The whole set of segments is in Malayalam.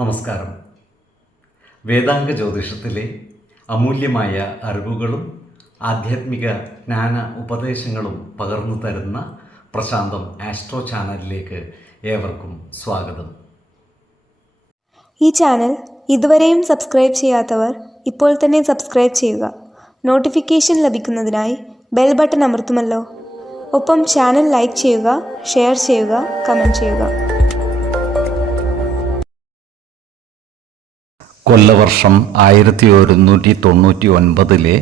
നമസ്കാരം. വേദാംഗ ജ്യോതിഷത്തിലെ അമൂല്യമായ അറിവുകളും ആധ്യാത്മിക ജ്ഞാന ഉപദേശങ്ങളും പകർന്നു തരുന്ന പ്രശാന്തം ആസ്ട്രോ ചാനലിലേക്ക് ഏവർക്കും സ്വാഗതം. ഈ ചാനൽ ഇതുവരെയും സബ്സ്ക്രൈബ് ചെയ്യാത്തവർ ഇപ്പോൾ തന്നെ സബ്സ്ക്രൈബ് ചെയ്യുക. നോട്ടിഫിക്കേഷൻ ലഭിക്കുന്നതിനായി ബെൽ ബട്ടൺ അമർത്തുമല്ലോ. ഒപ്പം ചാനൽ ലൈക്ക് ചെയ്യുക, ഷെയർ ചെയ്യുക, കമൻറ്റ് ചെയ്യുക. കൊല്ലവർഷം 1199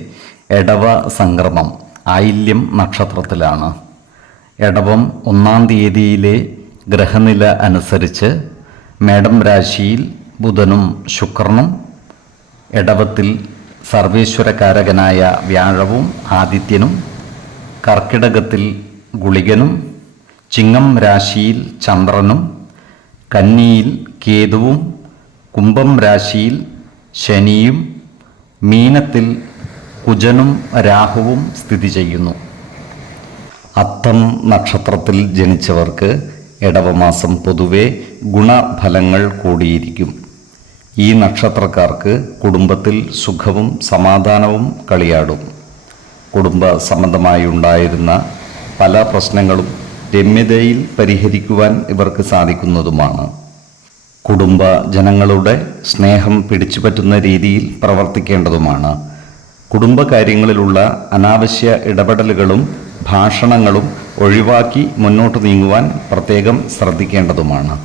എടവ സംക്രമം ആയില്യം നക്ഷത്രത്തിലാണ്. എടവം 1-ാം തീയതിയിലെ ഗ്രഹനില അനുസരിച്ച് മേടം രാശിയിൽ ബുധനും ശുക്രനും, എടവത്തിൽ സർവേശ്വരകാരകനായ വ്യാഴവും ആദിത്യനും, കർക്കിടകത്തിൽ ഗുളികനും, ചിങ്ങം രാശിയിൽ ചന്ദ്രനും, കന്നിയിൽ കേതുവും, കുംഭം രാശിയിൽ ശനിയും, മീനത്തിൽ കുജനും രാഹുവും സ്ഥിതി ചെയ്യുന്നു. അത്തം നക്ഷത്രത്തിൽ ജനിച്ചവർക്ക് എടവമാസം പൊതുവെ ഗുണഫലങ്ങൾ കൂടിയിരിക്കും. ഈ നക്ഷത്രക്കാർക്ക് കുടുംബത്തിൽ സുഖവും സമാധാനവും കളിയാടും. കുടുംബ സംബന്ധമായുണ്ടായിരുന്ന പല പ്രശ്നങ്ങളും രമ്യതയിൽ പരിഹരിക്കുവാൻ ഇവർക്ക് സാധിക്കുന്നതുമാണ്. കുടുംബ ജനങ്ങളുടെ സ്നേഹം പിടിച്ചുപറ്റുന്ന രീതിയിൽ പ്രവർത്തിക്കേണ്ടതുമാണ്. കുടുംബകാര്യങ്ങളിലുള്ള അനാവശ്യ ഇടപെടലുകളും ഭാഷണങ്ങളും ഒഴിവാക്കി മുന്നോട്ട് നീങ്ങുവാൻ പ്രത്യേകം ശ്രദ്ധിക്കേണ്ടതുമാണ്.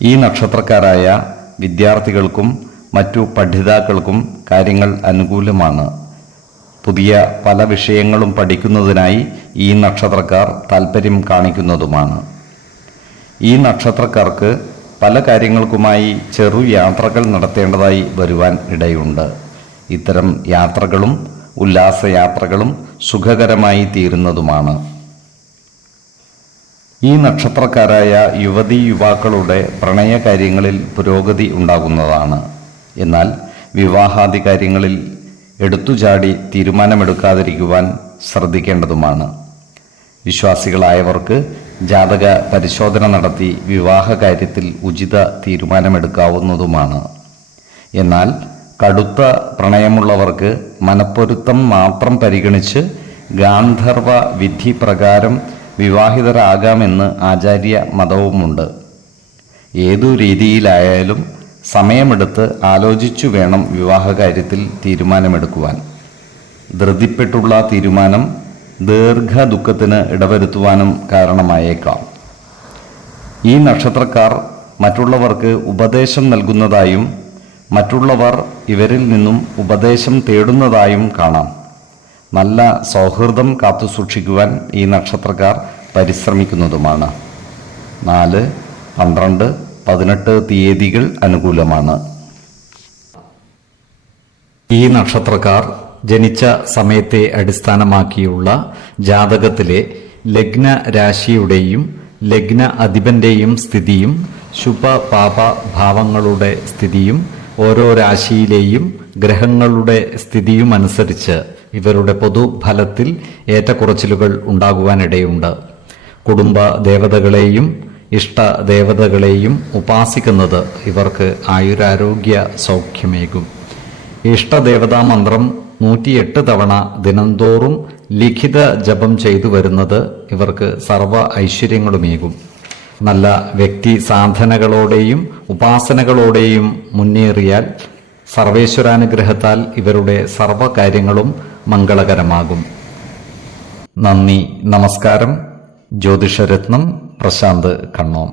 ഈ നക്ഷത്രക്കാരായ വിദ്യാർത്ഥികൾക്കും മറ്റു പഠിതാക്കൾക്കും കാര്യങ്ങൾ അനുകൂലമാണ്. പുതിയ പല വിഷയങ്ങളും പഠിക്കുന്നതിനായി ഈ നക്ഷത്രക്കാർ താൽപ്പര്യം കാണിക്കുന്നതുമാണ്. ഈ നക്ഷത്രക്കാർക്ക് പല കാര്യങ്ങൾക്കുമായി ചെറു യാത്രകൾ നടത്തേണ്ടതായി വരുവാൻ ഇടയുണ്ട്. ഇത്തരം യാത്രകളും ഉല്ലാസയാത്രകളും സുഖകരമായി തീരുന്നതുമാണ്. ഈ നക്ഷത്രക്കാരായ യുവതീ യുവാക്കളുടെ പ്രണയകാര്യങ്ങളിൽ പുരോഗതി ഉണ്ടാകുന്നതാണ്. എന്നാൽ വിവാഹാദി കാര്യങ്ങളിൽ എടുത്തുചാടി തീരുമാനമെടുക്കാതിരിക്കുവാൻ ശ്രദ്ധിക്കേണ്ടതുമാണ്. വിശ്വാസികളായവർക്ക് ജാതക പരിശോധന നടത്തി വിവാഹ കാര്യത്തിൽ ഉചിത തീരുമാനമെടുക്കാവുന്നതുമാണ്. എന്നാൽ കടുത്ത പ്രണയമുള്ളവർക്ക് മനപ്പൊരുത്തം മാത്രം പരിഗണിച്ച് ഗാന്ധർവ വിധി പ്രകാരം വിവാഹിതരാകാമെന്ന് ആചാര്യ മതവുമുണ്ട്. ഏതു രീതിയിലായാലും സമയമെടുത്ത് ആലോചിച്ചു വേണം വിവാഹകാര്യത്തിൽ തീരുമാനമെടുക്കുവാൻ. ധൃതിപ്പെട്ടുള്ള തീരുമാനം ദീർഘദുഃഖത്തിന് ഇടവരുത്തുവാനും കാരണമായേക്കാം. ഈ നക്ഷത്രക്കാർ മറ്റുള്ളവർക്ക് ഉപദേശം നൽകുന്നതായും മറ്റുള്ളവർ ഇവരിൽ നിന്നും ഉപദേശം തേടുന്നതായും കാണാം. നല്ല സൗഹൃദം കാത്തുസൂക്ഷിക്കുവാൻ ഈ നക്ഷത്രക്കാർ പരിശ്രമിക്കുന്നതുമാണ്. 4, 12, 18 തീയതികൾ അനുകൂലമാണ്. ഈ നക്ഷത്രക്കാർ ജനിച്ച സമയത്തെ അടിസ്ഥാനമാക്കിയുള്ള ജാതകത്തിലെ ലഗ്ന രാശിയുടെയും ലഗ്ന അധിപന്റെയും സ്ഥിതിയും ശുഭപാപ ഭാവങ്ങളുടെ സ്ഥിതിയും ഓരോ രാശിയിലെയും ഗ്രഹങ്ങളുടെ സ്ഥിതിയും അനുസരിച്ച് ഇവരുടെ പൊതുഫലത്തിൽ ഏറ്റക്കുറച്ചിലുകൾ ഉണ്ടാകുവാനിടയുണ്ട്. കുടുംബ ദേവതകളെയും ഇഷ്ടദേവതകളെയും ഉപാസിക്കുന്നത് ഇവർക്ക് ആയുരാരോഗ്യ സൗഖ്യമേകും. ഇഷ്ടദേവതാ മന്ത്രം 108 തവണ ദിനംതോറും ലിഖിത ജപം ചെയ്തു വരുന്നത് ഇവർക്ക് സർവ്വ ഐശ്വര്യങ്ങളുമേകും. നല്ല വ്യക്തി സാധനകളോടെയും ഉപാസനകളോടെയും മുന്നേറിയാൽ സർവേശ്വരാനുഗ്രഹത്താൽ ഇവരുടെ സർവ്വകാര്യങ്ങളും മംഗളകരമാകും. നന്ദി, നമസ്കാരം. ജ്യോതിഷരത്നം പ്രശാന്ത് കണ്ണോം.